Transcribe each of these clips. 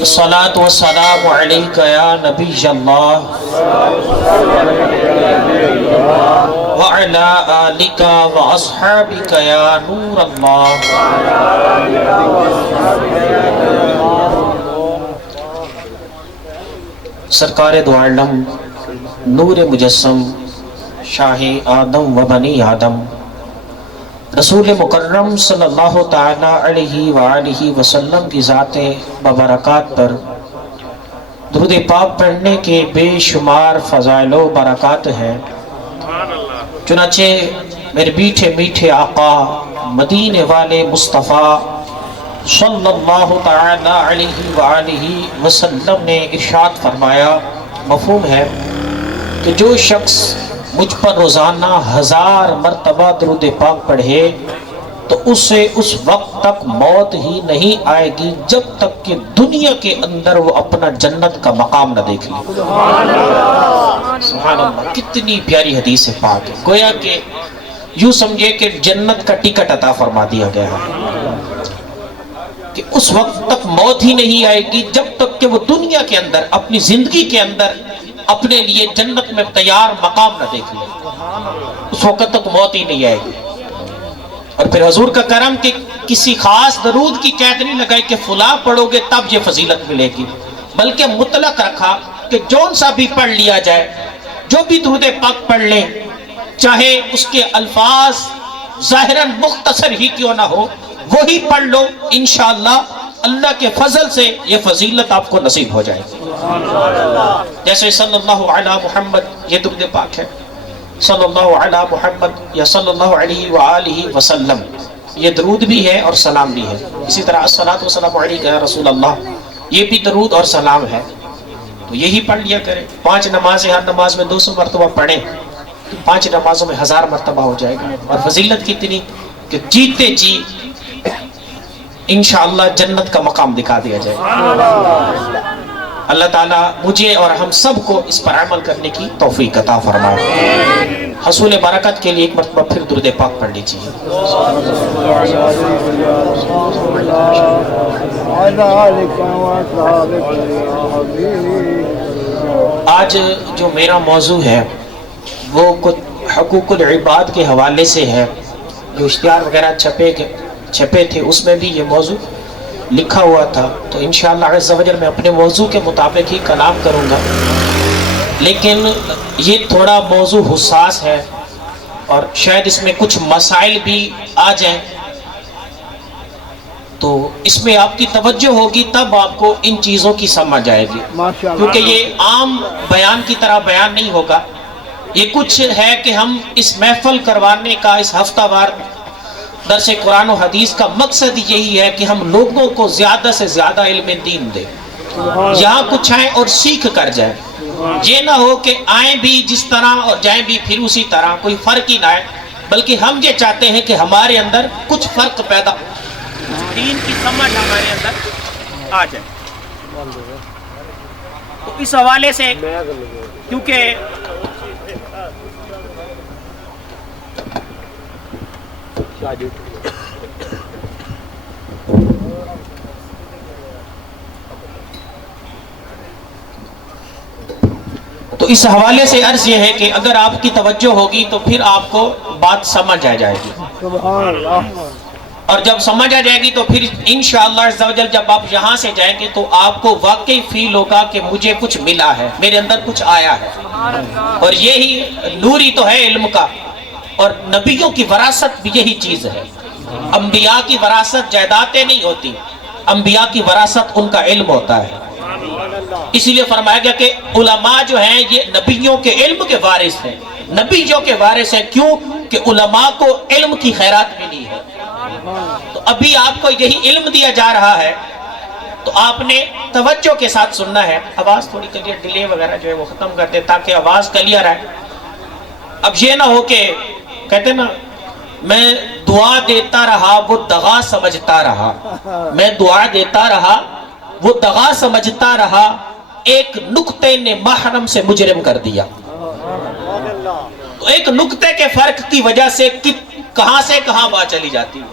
الصلاۃ والسلام علیک یا نبی اللہ وعلی آلک واصحابک یا نور اللہ۔ سرکار دو عالم نور مجسم شاہ آدم و بنی آدم رسول مکرم صلی اللہ تعالی علیہ وآلہ وسلم کی ذات ببرکات پر درود پاک پڑھنے کے بے شمار فضائل و برکات ہیں۔ چنانچہ میرے میٹھے میٹھے آقا مدینے والے مصطفیٰ صلی اللہ تعالی علیہ وآلہ وسلم نے ارشاد فرمایا، مفہوم ہے کہ جو شخص مجھ پر روزانہ 1000 مرتبہ درود پاک پڑھے تو اسے اس وقت تک موت ہی نہیں آئے گی جب تک کہ دنیا کے اندر وہ اپنا جنت کا مقام نہ دیکھ لے۔ سبحان اللہ، کتنی پیاری حدیث پاک ہے۔ گویا کہ یوں سمجھے کہ جنت کا ٹکٹ عطا فرما دیا گیا ہے کہ اس وقت تک موت ہی نہیں آئے گی جب تک کہ وہ دنیا کے اندر اپنی زندگی کے اندر اپنے لیے جنت میں تیار مقام نہ دیکھ لے، اس وقت تک موت ہی نہیں آئے گی۔ اور پھر حضور کا کرم کہ کسی خاص درود کی قید نہیں لگائی کہ فلاں پڑھو گے تب یہ فضیلت ملے گی، بلکہ مطلق رکھا کہ جون سا بھی پڑھ لیا جائے، جو بھی درود پاک پڑھ لیں، چاہے اس کے الفاظ ظاہراً مختصر ہی کیوں نہ ہو، وہی پڑھ لو، انشاءاللہ اللہ کے فضل سے یہ فضیلت آپ کو نصیب ہو جائے گی۔ جیسے صلی اللہ علی محمد یہ درود پاک ہے، صلی اللہ علی محمد یا صلی اللہ علیہ وآلہ وسلم یہ درود بھی ہے اور سلام بھی ہے۔ اسی طرح الصلاۃ والسلام علیک یا رسول اللہ یہ بھی درود اور سلام ہے، تو یہی پڑھ لیا کریں۔ 5 نمازیں ہر نماز میں 200 مرتبہ پڑھیں تو 5 نمازوں میں 1000 مرتبہ ہو جائے گا۔ اور فضیلت کتنی کہ جیتے جی انشاءاللہ جنت کا مقام دکھا دیا جائے۔ اللہ تعالیٰ مجھے اور ہم سب کو اس پر عمل کرنے کی توفیق عطا فرمائے۔ حصول برکت کے لیے ایک مرتبہ پھر درود پاک پڑھ لیجیے۔ آج جو میرا موضوع ہے وہ کچھ حقوق العباد کے حوالے سے ہے، جو اشتہار وغیرہ چھپے تھے اس میں بھی یہ موضوع لکھا ہوا تھا، تو انشاءاللہ عز و جل میں اپنے موضوع کے مطابق ہی کلام کروں گا، لیکن یہ تھوڑا موضوع حساس ہے اور شاید اس میں کچھ مسائل بھی آ جائیں، تو اس میں آپ کی توجہ ہوگی تب آپ کو ان چیزوں کی سمجھ آئے گی، کیونکہ یہ عام بیان کی طرح بیان نہیں ہوگا۔ یہ کچھ ہے کہ ہم اس محفل کروانے کا اس ہفتہ وار درس قرآن و حدیث کا مقصد یہی ہے کہ ہم لوگوں کو زیادہ سے زیادہ علم دین دیں، یہاں کچھ آئیں اور سیکھ کر جائیں، یہ نہ ہو کہ آئیں بھی جس طرح اور جائیں بھی پھر اسی طرح، کوئی فرق ہی نہ آئے، بلکہ ہم یہ چاہتے ہیں کہ ہمارے اندر کچھ فرق پیدا، دین کی سمجھ ہمارے اندر آ جائے۔ تو اس حوالے سے کیونکہ تو اس حوالے سے عرض یہ ہے کہ اگر آپ کی توجہ ہوگی تو پھر آپ کو بات سمجھ آ جائے گی، اور جب سمجھ آ جائے گی تو پھر انشاءاللہ عز و جل جب آپ یہاں سے جائیں گے تو آپ کو واقعی فیل ہوگا کہ مجھے کچھ ملا ہے، میرے اندر کچھ آیا ہے، اور یہی نوری تو ہے علم کا، اور نبیوں کی وراثت بھی یہی چیز ہے۔ انبیاء کی وراثت جائیدادیں نہیں ہوتی، انبیاء کی وراثت ان کا علم ہوتا ہے۔ اسی لیے فرمایا گیا کہ علماء جو ہیں یہ نبیوں کے علم کے وارث ہیں، نبیوں کے وارث ہیں، کیوں کہ علماء کو علم کی خیرات ملی ہے۔ تو ابھی آپ کو یہی علم دیا جا رہا ہے تو آپ نے توجہ کے ساتھ سننا ہے۔ آواز تھوڑی کلیئر، ڈیلے وغیرہ جو ہے وہ ختم کر دیں تاکہ آواز کلیئر آئے۔ اب یہ نہ ہو کہ کہتے نا میں دعا دیتا رہا وہ دغا سمجھتا رہا، میں دعا دیتا رہا وہ دغا سمجھتا رہا، ایک نقطے نے محرم سے مجرم کر دیا۔ تو ایک نقطے کے فرق کی وجہ سے کہاں سے کہاں بات چلی جاتی ہے۔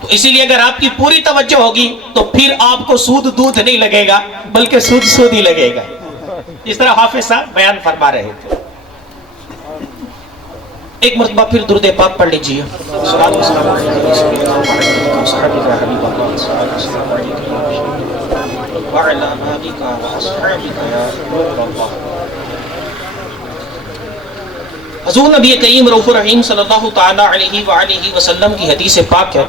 تو اسی لیے اگر آپ کی پوری توجہ ہوگی تو پھر آپ کو سود دودھ نہیں لگے گا بلکہ سود سود ہی لگے گا، اس طرح حافظ صاحب بیان فرما رہے تھے۔ ایک مرتبہ پھر درود پاک پڑھ لیجیے۔ حضور نبی کریم رؤوف الرحیم صلی اللہ تعالی علیہ وآلہ وسلم کی حدیث پاک ہے،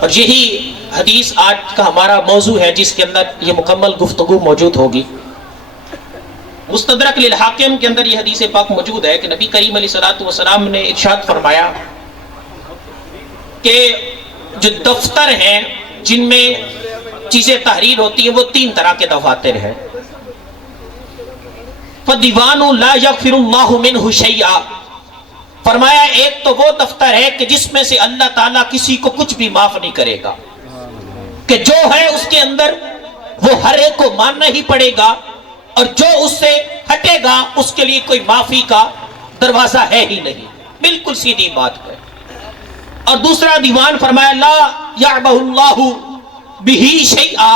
اور یہی حدیث آج کا ہمارا موضوع ہے جس کے اندر یہ مکمل گفتگو موجود ہوگی۔ مستدرک للحاکم کے اندر یہ حدیث پاک موجود ہے کہ نبی کریم علیہ الصلوۃ والسلام نے ارشاد فرمایا کہ جو دفتر ہیں جن میں چیزیں تحریر ہوتی ہیں وہ 3 طرح کے دفاتر ہیں۔ فَدِيوَانُ لَا يَغْفِرُ اللَّهُ مِنْهُ شَيْئًا، فرمایا ایک تو وہ دفتر ہے کہ جس میں سے اللہ تعالیٰ کسی کو کچھ بھی معاف نہیں کرے گا، کہ جو ہے اس کے اندر وہ ہر ایک کو ماننا ہی پڑے گا، اور جو اس سے ہٹے گا اس کے لیے کوئی معافی کا دروازہ ہے ہی نہیں، بالکل سیدھی بات ہے۔ اور دوسرا دیوان فرمایا لا یعبہ اللہ بہ شیئا،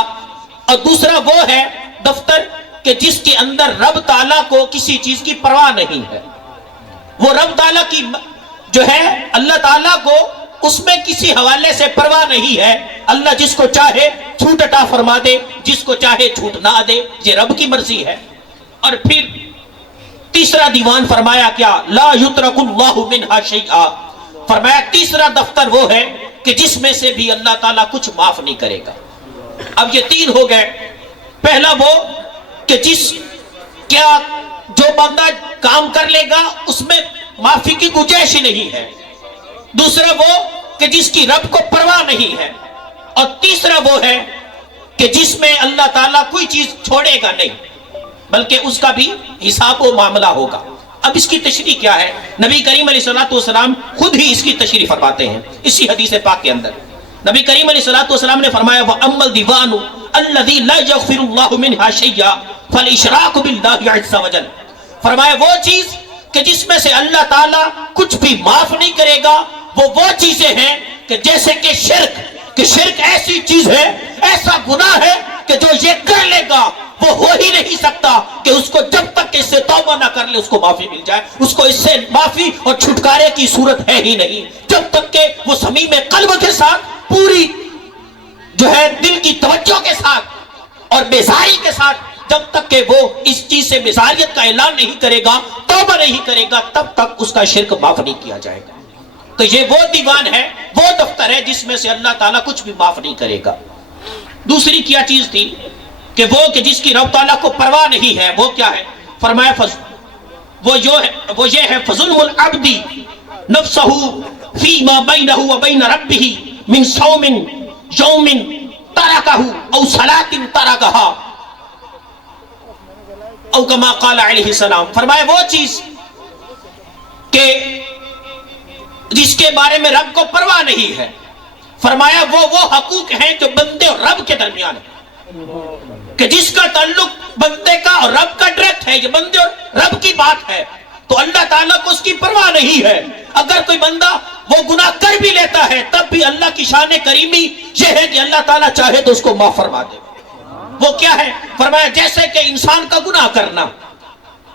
اور دوسرا وہ ہے دفتر کہ جس کے اندر رب تعالیٰ کو کسی چیز کی پرواہ نہیں ہے، وہ رب تعالیٰ کی جو ہے اللہ تعالیٰ کو اس میں کسی حوالے سے پرواہ نہیں ہے، اللہ جس کو چاہے چھوٹ عطا فرما دے، جس کو چاہے چھوٹ نہ دے، یہ رب کی مرضی ہے۔ اور پھر تیسرا دیوان فرمایا کیا لا یترک اللہ منہا شیئا، فرمایا تیسرا دفتر وہ ہے کہ جس میں سے بھی اللہ تعالیٰ کچھ معاف نہیں کرے گا۔ اب یہ 3 ہو گئے۔ پہلا وہ کہ کیا جو بندہ کام کر لے گا اس میں معافی کی گنجائش ہی نہیں ہے، دوسرا وہ کہ جس کی رب کو پرواہ نہیں ہے، اور تیسرا وہ ہے کہ جس میں اللہ تعالیٰ کوئی چیز چھوڑے گا نہیں بلکہ اس کا بھی حساب و معاملہ ہوگا۔ اب اس کی تشریح کیا ہے؟ نبی کریم علیہ السلام خود ہی اس کی تشریح فرماتے ہیں اسی حدیث پاک کے اندر۔ نبی کریم علیہ السلام نے فرمایا وَأَمَّا الدِّيوَانُ الَّذِي لَا يَغْفِرُ اللَّهُ مِنْهَا شَيْئًا فَالْإِشْرَاكُ بِاللَّهِ عَزَّ وَجَلَّ، فرمایا وہ چیز کہ جس میں سے اللہ تعالیٰ کچھ بھی معاف نہیں کرے گا وہ چیزیں ہیں کہ جیسے کہ شرک ایسی چیز ہے، ایسا گناہ ہے کہ جو یہ کر لے گا وہ ہو ہی نہیں سکتا کہ اس کو جب تک کہ اس سے توبہ نہ کر لے اس کو معافی مل جائے، اس کو اس سے معافی اور چھٹکارے کی صورت ہے ہی نہیں جب تک کہ وہ صمیم قلب کے ساتھ پوری جو ہے دل کی توجہ کے ساتھ اور بیزاری کے ساتھ جب تک کہ وہ اس چیز سے بیزاریت کا اعلان نہیں کرے گا، توبہ نہیں کرے گا، تب تک اس کا شرک معاف نہیں کیا جائے گا۔ تو یہ وہ دیوان ہے، وہ دفتر ہے جس میں سے اللہ تعالیٰ کچھ بھی معاف نہیں کرے گا۔ دوسری کیا چیز تھی کہ وہ کہ جس کی رب تعالیٰ کو پرواہ نہیں ہے، وہ کیا ہے؟ فرمایا وہ یہ ہے فظلم العبد نفسہ فیما بینہ وبین ربہ من صوم یوم ترکہ او صلاۃ ترکہا او کما قال علیہ السلام، فرمایا وہ چیز کہ جس کے بارے میں رب کو پرواہ نہیں ہے، فرمایا وہ حقوق ہیں جو بندے اور رب کے درمیان ہے، کہ جس کا تعلق بندے کا اور رب کا ڈائریکٹ ہے، یہ بندے اور رب کی بات ہے، تو اللہ تعالیٰ کو اس کی پرواہ نہیں ہے۔ اگر کوئی بندہ وہ گناہ کر بھی لیتا ہے تب بھی اللہ کی شان کریمی یہ ہے کہ اللہ تعالیٰ چاہے تو اس کو معاف فرما دے۔ وہ کیا ہے؟ فرمایا جیسے کہ انسان کا گناہ کرنا،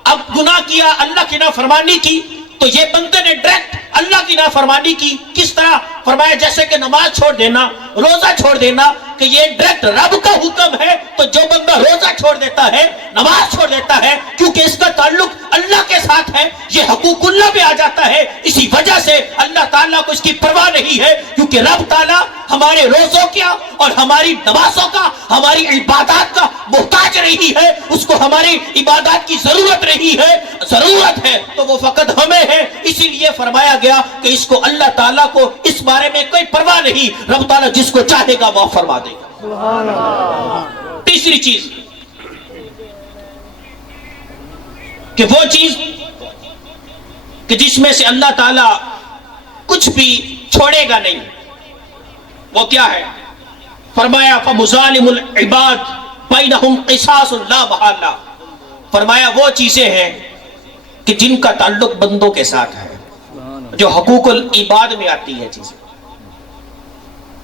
اب گناہ کیا، اللہ کی نافرمانی کی، تو یہ بندے نے ڈائریکٹ اللہ کی نافرمانی کی، کس طرح؟ فرمایا جیسے کہ نماز چھوڑ دینا، روزہ چھوڑ دینا، کہ یہ ڈائریکٹ رب کا حکم ہے، تو جو بندہ روزہ چھوڑ دیتا ہے، نماز چھوڑ دیتا ہے، کیونکہ اس کا تعلق اللہ کے ساتھ ہے، یہ حقوق اللہ میں آ جاتا ہے، اسی وجہ سے اللہ تعالیٰ کو اس کی پرواہ نہیں ہے، کیونکہ رب تعالیٰ ہمارے روزوں کا اور ہماری نمازوں کا، ہماری عبادات کا محتاج نہیں ہے، اس کو ہماری عبادات کی ضرورت نہیں ہے، ضرورت ہے تو وہ فقط ہمیں ہے، اسی لیے فرمایا گیا کہ اس کو اللہ تعالیٰ کو اس بارے میں کوئی پرواہ نہیں، رب تعالیٰ جس کو چاہے گا وہ فرما دے گا۔ تیسری چیز کہ وہ چیز کہ جس میں سے اللہ تعالیٰ کچھ بھی چھوڑے گا نہیں، وہ کیا ہے؟ فرمایا فَمُظَالِمُ الْعِبَادِ بَيْنَهُمْ قِصَاصٌ لَا مَحَالَّةَ، فرمایا وہ چیزیں ہیں کہ جن کا تعلق بندوں کے ساتھ ہے، جو حقوق العباد میں آتی ہے چیزیں،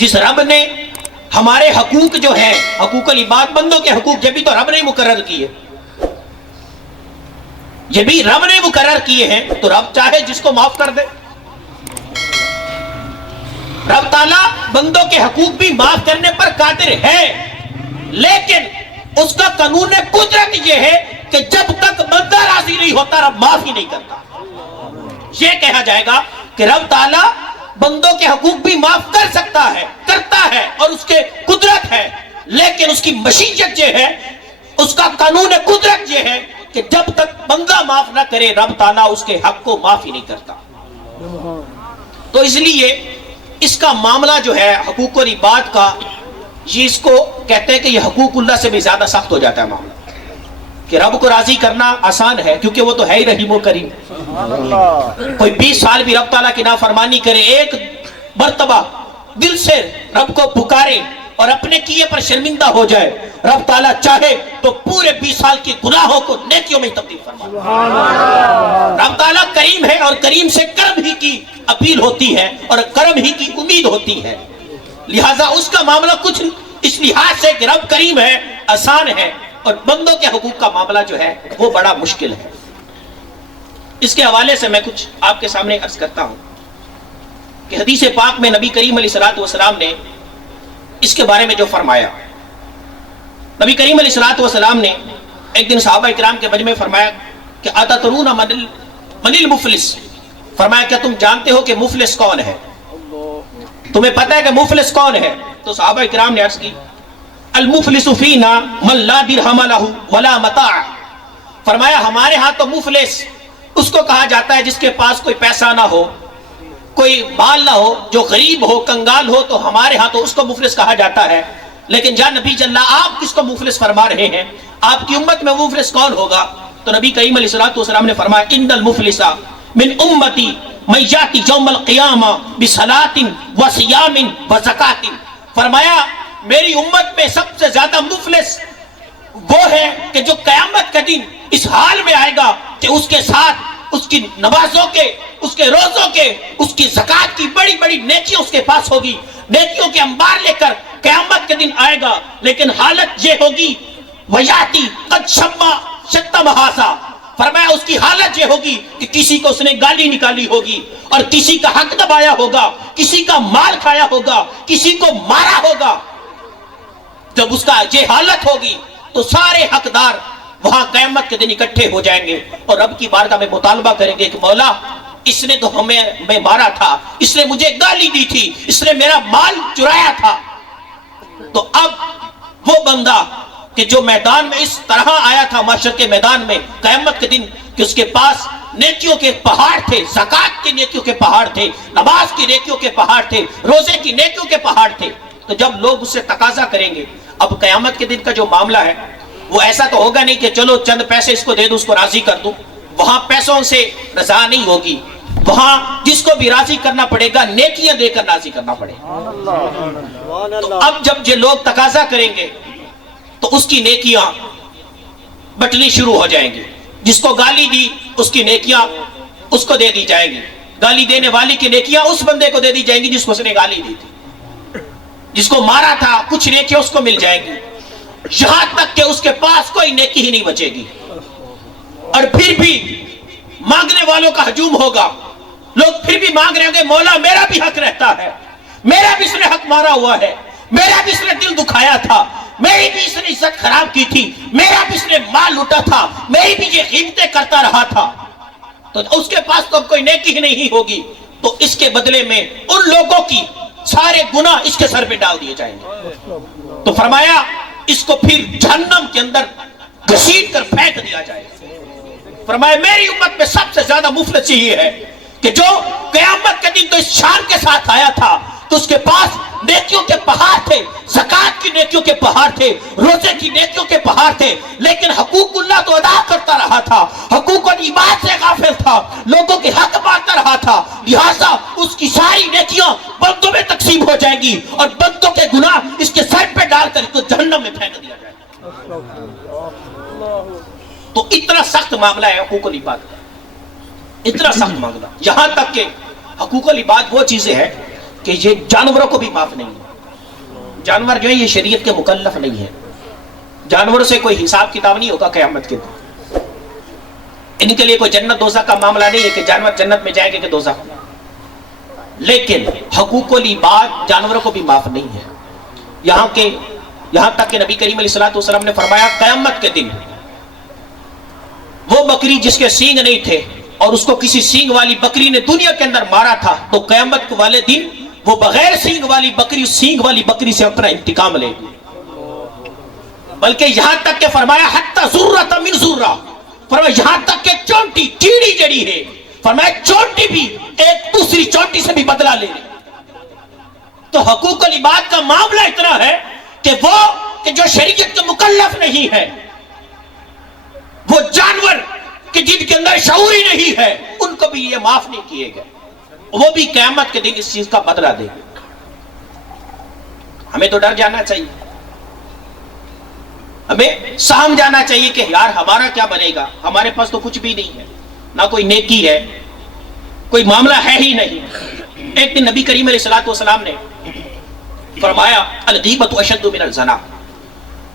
جس رب نے ہمارے حقوق جو ہے، حقوق العباد بندوں کے حقوق، یہ بھی تو رب نے مقرر کیے، یہ بھی رب نے مقرر کیے ہیں، تو رب چاہے جس کو معاف کر دے۔ رب تعالیٰ بندوں کے حقوق بھی معاف کرنے پر قادر ہے، لیکن اس کا قانون قدرت یہ ہے کہ جب تک بندہ راضی نہیں ہوتا رب معاف ہی نہیں کرتا۔ یہ کہا جائے گا کہ رب تعالیٰ بندوں کے حقوق بھی معاف کر سکتا ہے، کرتا ہے، اور اس کے قدرت ہے، لیکن اس کی مشیت یہ ہے، اس کا قانون قدرت یہ ہے کہ جب تک بندہ معاف نہ کرے رب تعالیٰ اس کے حق کو معاف ہی نہیں کرتا۔ تو اس لیے اس کا معاملہ جو ہے حقوق العباد کا، یہ اس کو کہتے ہیں کہ یہ حقوق اللہ سے بھی زیادہ سخت ہو جاتا ہے معاملہ، کہ رب کو راضی کرنا آسان ہے کیونکہ وہ تو ہے ہی رحیم و کریم۔ کوئی 20 سال بھی رب تعالیٰ کی نافرمانی کرے، ایک مرتبہ دل سے رب کو پکارے اور اپنے کیے پر شرمندہ ہو جائے، رب تعالیٰ چاہے تو پورے 20 سال کی گناہوں کو نیکیوں میں تبدیل فرما دے۔ رب تعالیٰ کریم ہے اور کریم سے کرم ہی کی اپیل ہوتی ہے اور کرم ہی کی امید ہوتی ہے، لہٰذا اس کا معاملہ کچھ اس لحاظ سے کہ رب کریم ہے آسان ہے، اور بندوں کے حقوق کا معاملہ جو ہے وہ بڑا مشکل ہے۔ اس کے حوالے سے میں کچھ آپ کے سامنے عرض کرتا ہوں کہ حدیث پاک میں نبی کریم علیہ الصلوۃ والسلام نے اس کے بارے میں جو فرمایا، نبی کریم علیہ الصلوۃ والسلام نے ایک دن صحابہ اکرام کے مجمع میں فرمایا کہ اتدرون من المفلس، فرمایا کیا تم جانتے ہو کہ مفلس کون ہے؟ تمہیں پتہ ہے کہ مفلس کون ہے؟ تو صحابہ اکرام نے عرض کی المفلس فینا من لا درہم لہ ولا متاع، فرمایا ہمارے ہاں تو مفلس اس کو کہا جاتا ہے جس کے پاس کوئی پیسہ نہ ہو، کوئی مال نہ ہو، جو غریب ہو، کنگال ہو، تو ہمارے ہاں تو اس کو مفلس کہا جاتا ہے۔ لیکن جا نبی جل آپ کس کو مفلس فرما رہے ہیں؟ آپ کی امت میں مفلس کون ہوگا؟ تو نبی کریم علیہ الصلوۃ والسلام نے فرمایا ان المفلس من امتی من یاتی یوم القیامہ بصلاۃ وصیام وزکاۃ، فرمایا میری امت میں سب سے زیادہ مفلس وہ ہے کہ جو قیامت کا دن اس حال میں آئے گا کہ اس کے ساتھ اس کی نمازوں کے، اس کے روزوں کے، اس کی زکوٰۃ کی بڑی بڑی نیکیوں اس کے پاس ہوگی، نیکیوں کے انبار لے کر قیامت کے دن آئے گا، لیکن حالت یہ ہوگی ویاتی قد شتم ہاسا، فرمایا اس کی حالت یہ ہوگی کہ کسی کو اس نے گالی نکالی ہوگی اور کسی کا حق دبایا ہوگا، کسی کا مال کھایا ہوگا، کسی کو مارا ہوگا۔ جب اس کا یہ حالت ہوگی تو سارے حقدار وہاں قیامت کے دن اکٹھے ہو جائیں گے اور رب کی بارگاہ میں مطالبہ کریں گے کہ مولا اس نے تو ہمیں مارا تھا، اس نے مجھے گالی دی تھی، اس نے میرا مال چرایا تھا۔ تو اب وہ بندہ کہ جو میدان میں اس طرح آیا تھا محشر کے میدان میں قیامت کے دن کہ اس کے پاس نیکیوں کے پہاڑ تھے، زکوٰۃ کی نیکیوں کے پہاڑ تھے، نماز کی نیکیوں کے پہاڑ تھے، روزے کی نیکیوں کے پہاڑ تھے، تو جب لوگ اس سے تقاضا کریں گے، اب قیامت کے دن کا جو معاملہ ہے وہ ایسا تو ہوگا نہیں کہ چلو چند پیسے اس کو دے دوں اس کو راضی کر دوں، وہاں پیسوں سے رضا نہیں ہوگی، وہاں جس کو بھی راضی کرنا پڑے گا نیکیاں دے کر راضی کرنا پڑے گا۔ تو اب جب یہ لوگ تقاضا کریں گے تو اس کی نیکیاں بٹنی شروع ہو جائیں گی، جس کو گالی دی اس کی نیکیاں اس کو دے دی جائیں گی، گالی دینے والی کی نیکیاں اس بندے کو دے دی جائیں گی جس کو اس نے گالی دی تھی، جس کو مارا تھا کچھ نیکیاں اس کو مل جائیں گی، یہاں تک کہ اس کے پاس کوئی نیکی ہی نہیں بچے گی۔ اور پھر بھی مانگنے والوں کا ہجوم ہوگا، لوگ پھر بھی مانگ رہے ہوں گے مولا میرا بھی حق رہتا ہے، میرا بھی اس نے حق مارا ہوا ہے، میرا بھی اس نے دل دکھایا تھا، میری بھی اس نے عزت خراب کی تھی، میرا بھی اس نے مال لوٹا تھا، میری بھی یہ قیمتیں کرتا رہا تھا، تو اس کے پاس تو کوئی نیکی ہی نہیں ہوگی، تو اس کے بدلے میں ان لوگوں کی سارے گناہ اس کے سر پہ ڈال دیے جائیں گے۔ تو فرمایا اس کو پھر جہنم کے اندر گھسیٹ کر پھینک دیا جائے گا۔ فرمایا میری امت میں سب سے زیادہ مفلس یہی ہے کہ جو قیامت کے دن تو اس شان کے ساتھ آیا تھا تو اس کے پاس نیکیوں کے پہاڑ تھے، زکوٰۃ کی نیکیوں کے پہاڑ تھے، روزے کی نیکیوں کے پہاڑ تھے، لیکن حقوق اللہ تو ادا کرتا رہا تھا، حقوق العباد سے غافل تھا، لوگوں کے حق مارتا رہا تھا، لہٰذا اس کی ساری نیکیاں بندوں میں تقسیم ہو جائیں گی اور بندوں کے گناہ اس کے سر پہ ڈال کر اس کو جہنم میں پھینک دیا جائے گا۔ تو اتنا سخت معاملہ ہے حقوق العباد کا، اتنا سخت معاملہ، یہاں تک کہ حقوق العباد وہ چیزیں ہیں کہ یہ جانوروں کو بھی معاف نہیں ہے۔ جانور جو ہے یہ شریعت کے مکلف نہیں ہے. جانوروں سے کوئی حساب کتاب نہیں ہوگا قیامت کے دن. ان کے لیے کوئی جنت دوزخ کا معاملہ نہیں ہے کہ جانور جنت میں جائیں گے کہ دوزخ. لیکن حقوق العباد جانوروں کو بھی معاف نہیں ہے. یہاں تک کہ نبی کریم علیہ الصلوۃ والسلام نے فرمایا قیامت کے دن وہ بکری جس کے سینگ نہیں تھے اور اس کو کسی سینگ والی بکری نے دنیا کے اندر مارا تھا, تو قیامت والے دن وہ بغیر سینگ والی بکری سینگ والی بکری سے اپنا انتقام لے گی. بلکہ یہاں تک کہ فرمایا حتی ذرۃ من ذرہ, فرمایا یہاں تک کہ چونٹی چیڑی جڑی ہے, فرمایا چونٹی بھی ایک دوسری چونٹی سے بھی بدلہ لے رہی. تو حقوق العباد کا معاملہ اتنا ہے کہ وہ کہ جو شریعت کے مکلف نہیں ہے, وہ جانور کہ جن کے اندر شعور ہی نہیں ہے, ان کو بھی یہ معاف نہیں کیے گئے, وہ بھی قیامت کے دن اس چیز کا بدلہ دے گے. ہمیں تو ڈر جانا چاہیے, ہمیں سام جانا چاہیے کہ یار ہمارا کیا بنے گا, ہمارے پاس تو کچھ بھی نہیں ہے, نہ کوئی نیکی ہے, کوئی معاملہ ہے ہی نہیں. ایک دن نبی کریم علیہ الصلوۃ والسلام نے فرمایا الغیبۃ اشد من الزنا,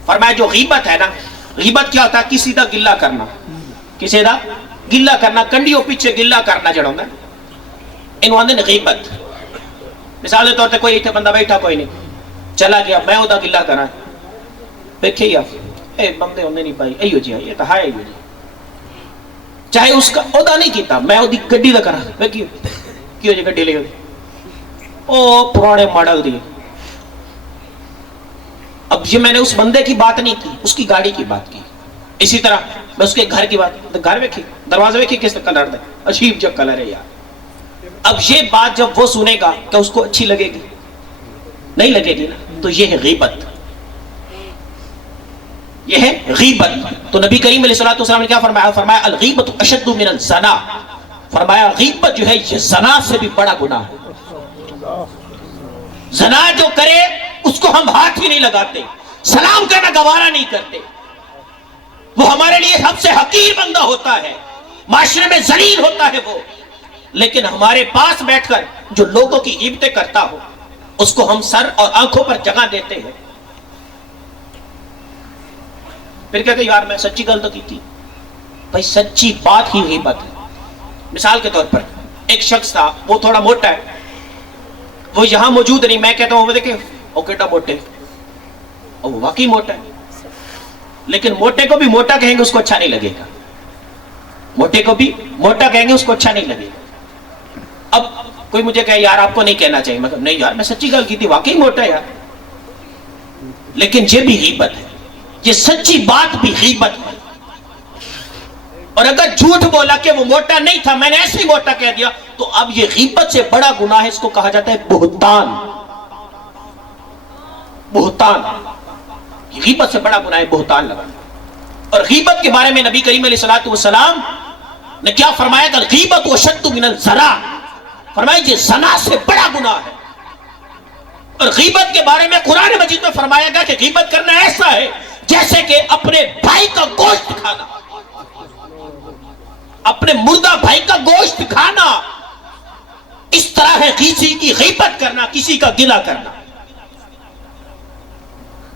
فرمایا جو غیبت ہے نا, غیبت کیا ہوتا ہے, کسی دا گلہ کرنا, کسی دا گلہ کرنا, کنڈیوں پیچھے گلہ کرنا جڑا ہوتا ہے, انہوں نے غیبت. مثال کے طور پہ کوئی اتنے بندہ بیٹھا کوئی نہیں, چلا گیا, میں وہ دا گلہ کرا, دیکھے یا اے بندے ہونے نہیں پائی, ایو جی یہ تو ہے ایو جی, چاہے اس کا عہدہ نہیں کیتا, میں وہ گڈی دا کرا, کیوں جی گڈی لے او پرانے ماڈل دی. اب یہ میں نے اس بندے کی بات نہیں کی, اس کی گاڑی کی بات کی. اسی طرح میں اس کے گھر کی بات, گھر ویکھی, دروازے ویکھی کس کلر دا, عجیب جو کلر ہے یار. اب یہ بات جب وہ سنے گا کہ اس کو اچھی لگے گی, نہیں لگے گی نا, تو یہ ہے غیبت, یہ ہے غیبت. تو نبی کریم علیہ الصلوۃ والسلام نے کیا فرمایا, فرمایا الغیبۃ اشد من الزنا, فرمایا غیبت جو ہے یہ زنا سے بھی بڑا گناہ ہے. زنا جو کرے اس کو ہم ہاتھ ہی نہیں لگاتے, سلام کرنا گوارا نہیں کرتے, وہ ہمارے لیے سب سے حقیر بندہ ہوتا ہے, معاشرے میں ذلیل ہوتا ہے وہ. لیکن ہمارے پاس بیٹھ کر جو لوگوں کی غیبتیں کرتا ہو, اس کو ہم سر اور آنکھوں پر جگہ دیتے ہیں. پھر کہتے ہیں یار میں سچی گل تو کی تھی, بھائی سچی بات ہی غیبت ہے. مثال کے طور پر ایک شخص تھا, وہ تھوڑا موٹا ہے, وہ یہاں موجود نہیں, میں کہتا ہوں وہ دیکھیں وہ کیٹا موٹے, اور وہ واقعی موٹا ہے. لیکن موٹے کو بھی موٹا کہیں گے اس کو اچھا نہیں لگے گا, موٹے کو بھی موٹا کہیں گے اس کو اچھا نہیں لگے گا. اب کوئی مجھے کہے یار آپ کو نہیں کہنا چاہیے, میں نہیں یار میں سچی گل کی تھی, واقعی موٹا ہے یار. لیکن یہ بھی غیبت ہے, یہ سچی بات بھی غیبت ہے. اور اگر جھوٹ بولا کہ وہ موٹا نہیں تھا, میں نے ایسے ہی موٹا کہہ دیا, تو اب یہ غیبت سے بڑا گناہ ہے, اس کو کہا جاتا ہے بہتان. بہتان, غیبت سے بڑا گناہ ہے بہتان لگانا. اور غیبت کے بارے میں نبی کریم علیہ الصلوۃ والسلام نے کیا فرمایا کہ الغیبۃ اشد من الزنا, فرمایا یہ زنا سے بڑا گناہ ہے. اور غیبت کے بارے میں قرآن مجید میں فرمایا گیا کہ غیبت کرنا ایسا ہے جیسے کہ اپنے بھائی کا گوشت کھانا, اپنے مردہ بھائی کا گوشت کھانا, اس طرح ہے کسی کی غیبت کرنا, کسی کا گلہ کرنا.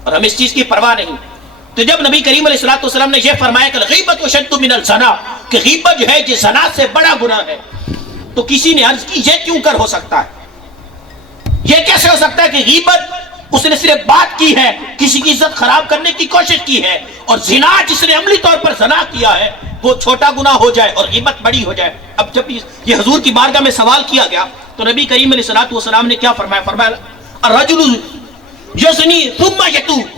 اور ہم اس چیز کی پرواہ نہیں. تو جب نبی کریم علیہ الصلوۃ والسلام نے یہ فرمایا کہ غیبت اشد من الزنا, کہ غیبت جو ہے یہ زنا سے بڑا گناہ ہے, تو کسی نے عرض کی یہ کیوں کر ہو سکتا ہے, یہ کیسے ہو سکتا ہے کہ غیبت اس نے صرف بات کی ہے, کسی کی عزت خراب کرنے کی کوشش کی ہے, اور زنا جس نے عملی طور پر زنا کیا ہے وہ چھوٹا گناہ ہو جائے اور غیبت بڑی ہو جائے. اب جب یہ حضور کی بارگاہ میں سوال کیا گیا تو نبی کریم علیہ الصلوۃ والسلام نے کیا فرمایا, فرمایا الرجل یزنی ثم یتوب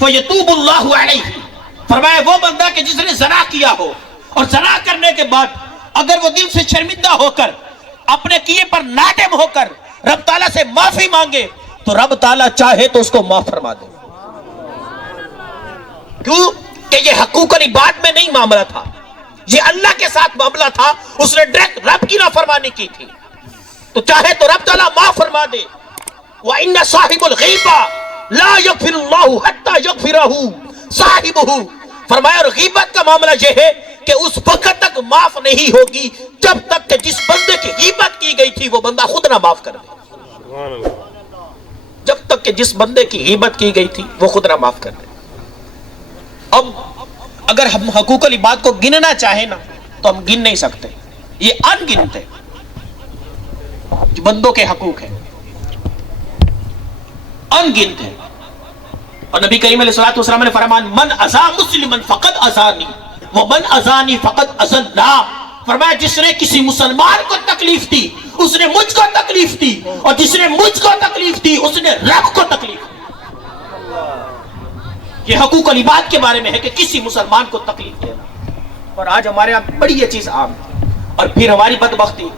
فیتوب اللہ علیہ, فرمایا وہ بندہ کہ جس نے زنا کیا ہو اور زنا کرنے کے بعد اگر وہ دل سے شرمندہ ہو کر اپنے کیے پر نادم ہو کر رب تعالیٰ سے معافی مانگے تو رب تعالیٰ چاہے تو اس کو معاف فرما دے. کیوں کہ یہ حقوق العباد میں نہیں معاملہ تھا, یہ اللہ کے ساتھ معاملہ تھا, اس نے ڈائریکٹ رب کی نافرمانی کی تھی, تو چاہے تو رب تعالیٰ معاف فرما دے. وَإِنَّ صَاحِبُ الْغِیبَةِ لَا يَغْفِرُ اللَّهُ حَتَّى يَغْفِرَهُ صَاحِبُهُ, فرمایا اور غیبت کا معاملہ یہ ہے کہ اس وقت تک معاف نہیں ہوگی جب تک کہ جس بندے کی غیبت کی گئی تھی وہ بندہ خود نہ معاف کر دے. جب تک کہ جس بندے کی غیبت کی گئی تھی وہ خود نہ معاف کر دے. اب اگر ہم حقوق العباد کو گننا چاہیں نا تو ہم گن نہیں سکتے, یہ ان گنت ہے جو بندوں کے حقوق ہیں, ان گنت ہے. اور نبی کریم علیہ الصلوۃ والسلام نے فرمایا من اذا مسلما فقد اذانی ومن اذانی فقد اذنا. فرمایا جس نے کسی مسلمان کو تکلیف دی اس نے مجھ کو تکلیف دی, اور جس نے مجھ کو تکلیف دی اس نے رب کو تکلیف دی. یہ حقوق العباد کے بارے میں ہے کہ کسی مسلمان کو تکلیف دینا. اور آج ہمارے یہاں بڑی یہ چیز عام ہے. اور پھر ہماری بدبختی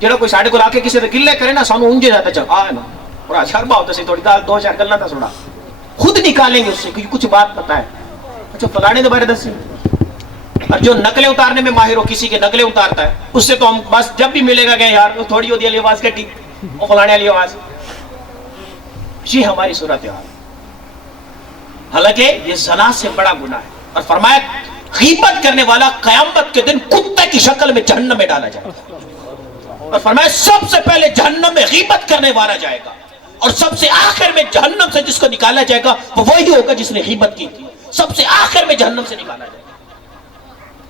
جڑا کوئی ساڑھے کو لا کے کسی سے گلے کرے نا سانو انجے جاتا چل آئے نا اور شرما ہوتا سی تھوڑی دال دو چار گلنا تھا سوڑا خود نکالیں گے اس سے کچھ بات پتا ہے. اچھا فلانے کے بارے دسی. اور جو نقلیں اتارنے میں ماہر ہو کسی کے نقلیں اتارتا ہے اس سے تو ہم بس جب بھی ملے گا کہ یار وہ تھوڑی ہوتی ہے آواز کٹی وہ فلانے والی آواز. یہ ہماری صورت حال. حالانکہ یہ زنا سے بڑا گناہ ہے. اور فرمایا غیبت کرنے والا قیامت کے دن کتے کی شکل میں جہنم میں ڈالا جائے گا. اور فرمایا سب سے پہلے جہنم میں غیبت کرنے والا جائے گا, اور سب سے آخر میں جہنم سے جس کو نکالا جائے گا وہ وہی ہوگا جس نے غیبت کی تھی. سب سے آخر میں جہنم سے نکالا جائے گا.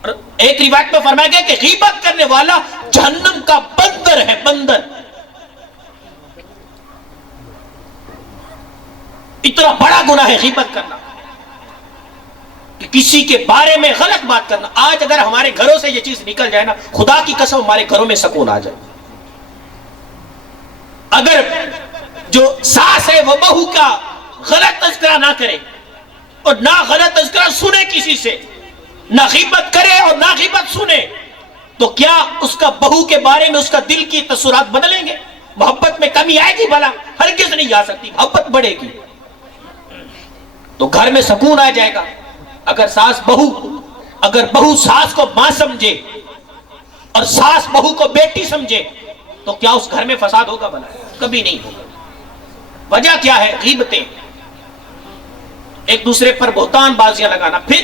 اور ایک روایت میں فرمایا گیا کہ غیبت کرنے والا جہنم کا بندر ہے, بندر. اتنا بڑا گناہ ہے غیبت کرنا کہ کسی کے بارے میں غلط بات کرنا. آج اگر ہمارے گھروں سے یہ چیز نکل جائے نا خدا کی قسم ہمارے گھروں میں سکون آ جائے. اگر جو ساس ہے وہ بہو کا غلط تذکرہ نہ کرے اور نہ غلط تذکرہ سنے کسی سے, نہ غیبت کرے اور نہ غیبت سنے, تو کیا اس کا بہو کے بارے میں اس کا دل کی تصورات بدلیں گے؟ محبت میں کمی آئے گی بھلا؟ ہرگز نہیں آ سکتی. محبت بڑھے گی تو گھر میں سکون آ جائے گا. اگر بہو ساس کو ماں سمجھے اور ساس بہو کو بیٹی سمجھے تو کیا اس گھر میں فساد ہوگا بھلا؟ کبھی نہیں ہوگا. وجہ کیا ہے؟ غیبتیں, ایک دوسرے پر بہتان بازیاں لگانا. پھر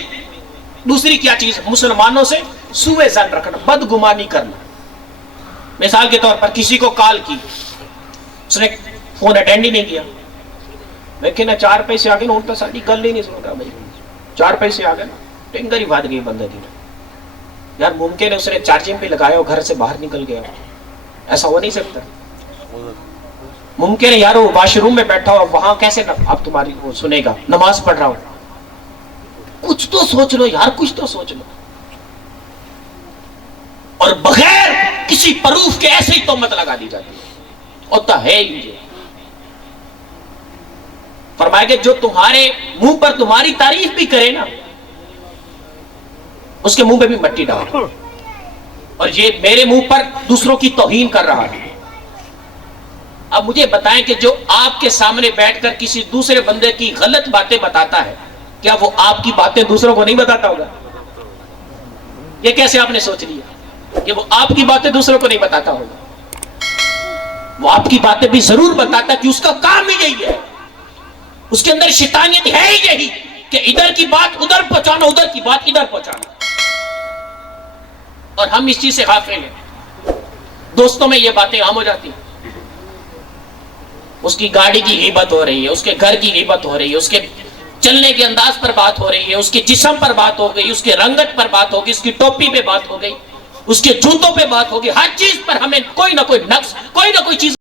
دوسری کیا چیز؟ مسلمانوں سے سوء ظن رکھنا, بدگمانی کرنا. مثال کے طور پر کسی کو کال کی, اس نے فون اٹینڈ ہی نہیں کیا, میں کہنا 4 پیسے آگے نا اٹھتا ساری گل ہی نہیں سنتا بھائی 4 پیسے آگے نا ٹینگر ہی بھاگ گئی بندے کی. یار ممکن ہے اس نے چارجنگ پہ لگایا گھر سے باہر نکل گیا, ایسا ہو نہیں سکتا. ممکن ہے یار وہ واش روم میں بیٹھا ہو وہاں کیسے اب تمہاری وہ سنے گا, نماز پڑھ رہا ہوں. کچھ تو سوچ لو یار, کچھ تو سوچ لو. اور بغیر کسی پروف کے ایسے ہی تہمت لگا دی جاتی ہے. ہوتا ہے یہ. فرمایا کہ جو تمہارے منہ پر تمہاری تعریف بھی کرے نا اس کے منہ پہ بھی مٹی ڈال. اور یہ میرے منہ پر دوسروں کی توہین کر رہا ہے. اب مجھے بتائیں کہ جو آپ کے سامنے بیٹھ کر کسی دوسرے بندے کی غلط باتیں بتاتا ہے کیا وہ آپ کی باتیں دوسروں کو نہیں بتاتا ہوگا؟ یہ کیسے آپ نے سوچ لیا کہ وہ آپ کی باتیں دوسروں کو نہیں بتاتا ہوگا؟ وہ آپ کی باتیں بھی ضرور بتاتا کہ اس کا کام ہی یہی ہے. اس کے اندر شیطانیت ہے ہی یہی کہ ادھر کی بات ادھر پہنچانا, ادھر کی بات ادھر پہنچانا. اور ہم اس چیز سے غافل ہیں. دوستوں میں یہ باتیں عام ہو جاتی ہیں. اس کی گاڑی کی غیبت ہو رہی ہے, اس کے گھر کی غیبت ہو رہی ہے, اس کے چلنے کے انداز پر بات ہو رہی ہے, اس کے جسم پر بات ہو گئی, اس کے رنگت پر بات ہو گئی, اس کی ٹوپی پہ بات ہو گئی, اس کے جوتوں پہ بات ہو گئی. ہر چیز پر ہمیں کوئی نہ کوئی نقص, کوئی نہ کوئی چیز